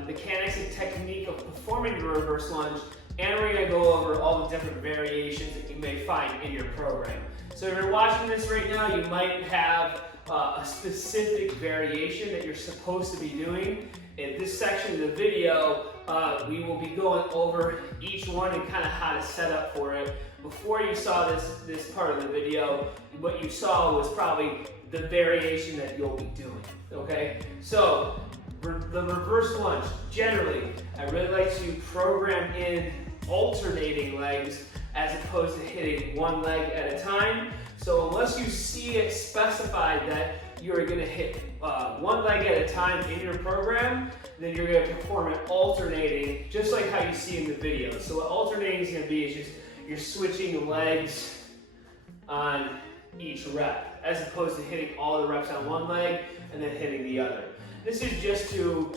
the mechanics and technique of performing the reverse lunge, and we're going to go over all the different variations that you may find in your program. So if you're watching this right now, you might have a specific variation that you're supposed to be doing. In this section of the video, we will be going over each one and kind of how to set up for it. Before you saw this part of the video, what you saw was probably the variation that you'll be doing, okay? So, the reverse lunge, generally, I really like to program in alternating legs as opposed to hitting one leg at a time. So unless you see it specified that you're going to hit one leg at a time in your program, then you're going to perform it alternating, just like how you see in the video. So what alternating is going to be is just you're switching legs on each rep, as opposed to hitting all the reps on one leg and then hitting the other. This is just to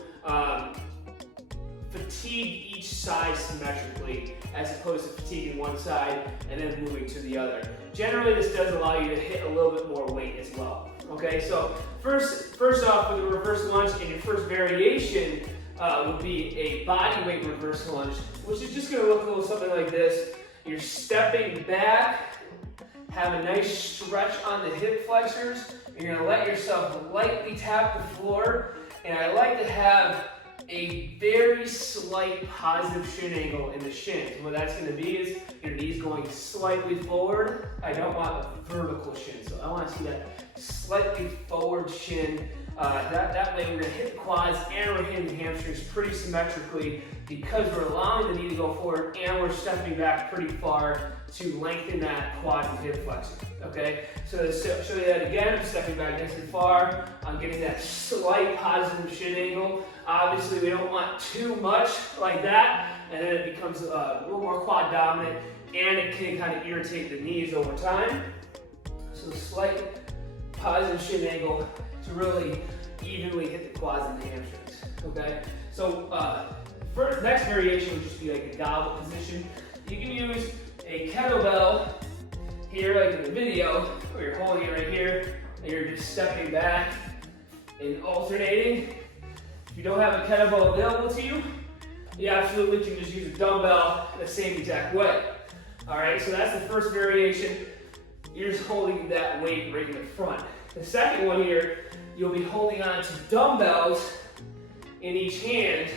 fatigue each side symmetrically, as opposed to fatiguing one side and then moving to the other. Generally, this does allow you to hit a little bit more weight as well. Okay, so first off, with the reverse lunge, and your first variation would be a body weight reverse lunge, which is just going to look a little something like this. You're stepping back, have a nice stretch on the hip flexors. You're going to let yourself lightly tap the floor, and I like to have a very slight positive shin angle in the shins. What that's going to be is your knees going slightly forward. I don't want a vertical shin, so I want to see that slightly forward shin. That way we're going to hit the quads and we're hitting the hamstrings pretty symmetrically, because we're allowing the knee to go forward and we're stepping back pretty far to lengthen that quad and hip flexor. Okay, so to show you that again, I'm stepping back nice and far. I'm getting that slight positive shin angle. Obviously, we don't want too much like that, and then it becomes a little more quad dominant, and it can kind of irritate the knees over time. So slight positive shin angle to really evenly hit the quads and the hamstrings. Okay, so next variation would just be like a goblet position. You can use a kettlebell here, like in the video, where you're holding it right here, and you're just stepping back and alternating. If you don't have a kettlebell available to you, you absolutely can just use a dumbbell the same exact way. All right, so that's the first variation. You're just holding that weight right in the front. The second one here, you'll be holding on to dumbbells in each hand,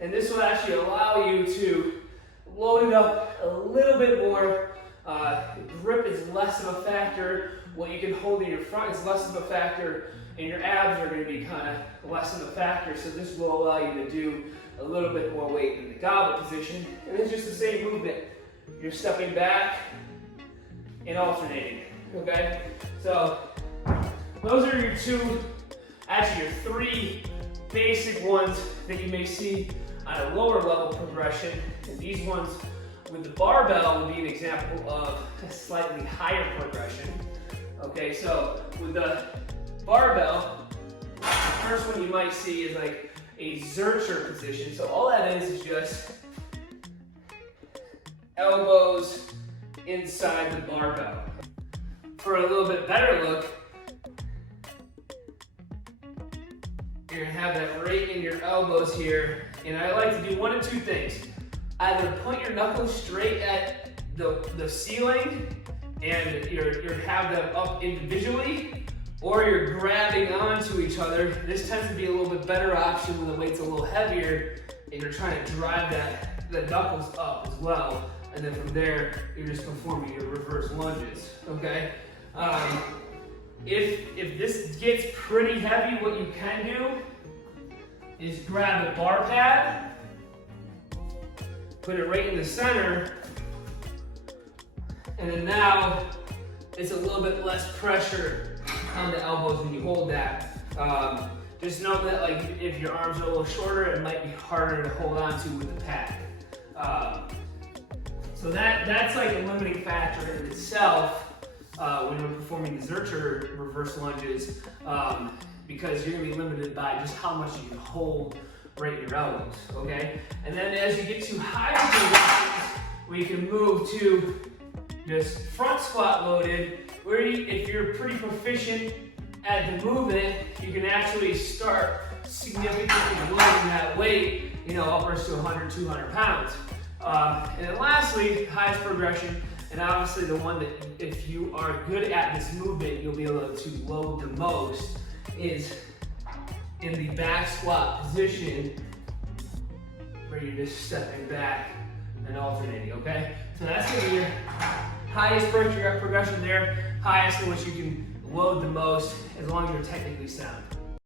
and this will actually allow you to load it up a little bit more. Grip is less of a factor. What you can hold in your front is less of a factor, and your abs are going to be kind of less of a factor. So this will allow you to do a little bit more weight in the goblet position, and it's just the same movement. You're stepping back and alternating. Okay, so those are your your three basic ones that you may see on a lower level progression, and these ones with the barbell would be an example of a slightly higher progression. Okay, so with the barbell, the first one you might see is like a Zercher position. So all that is just elbows inside the barbell. For a little bit better look, you're gonna have that right in your elbows here. And I like to do one of two things. Either point your knuckles straight at the ceiling and you're have them up individually, or you're grabbing onto each other. This tends to be a little bit better option when the weight's a little heavier and you're trying to drive the knuckles up as well. And then from there, you're just performing your reverse lunges, okay? If this gets pretty heavy, what you can do is grab a bar pad, put it right in the center, and then now it's a little bit less pressure on the elbows when you hold that. Just know that like if your arms are a little shorter, it might be harder to hold on to with the pad. So that's like a limiting factor in itself when you're performing the Zercher reverse lunges, because you're gonna be limited by just how much you can hold right in your elbows, okay? And then as you get to higher positions, we can move to just front squat loaded, where if you're pretty proficient at the movement, you can actually start significantly loading that weight, you know, upwards to 100, 200 pounds. And then lastly, highest progression, and obviously the one that if you are good at this movement, you'll be able to load the most, is in the back squat position, where you're just stepping back and alternating, okay? So that's gonna be your highest progression there, highest in which you can load the most, as long as you're technically sound.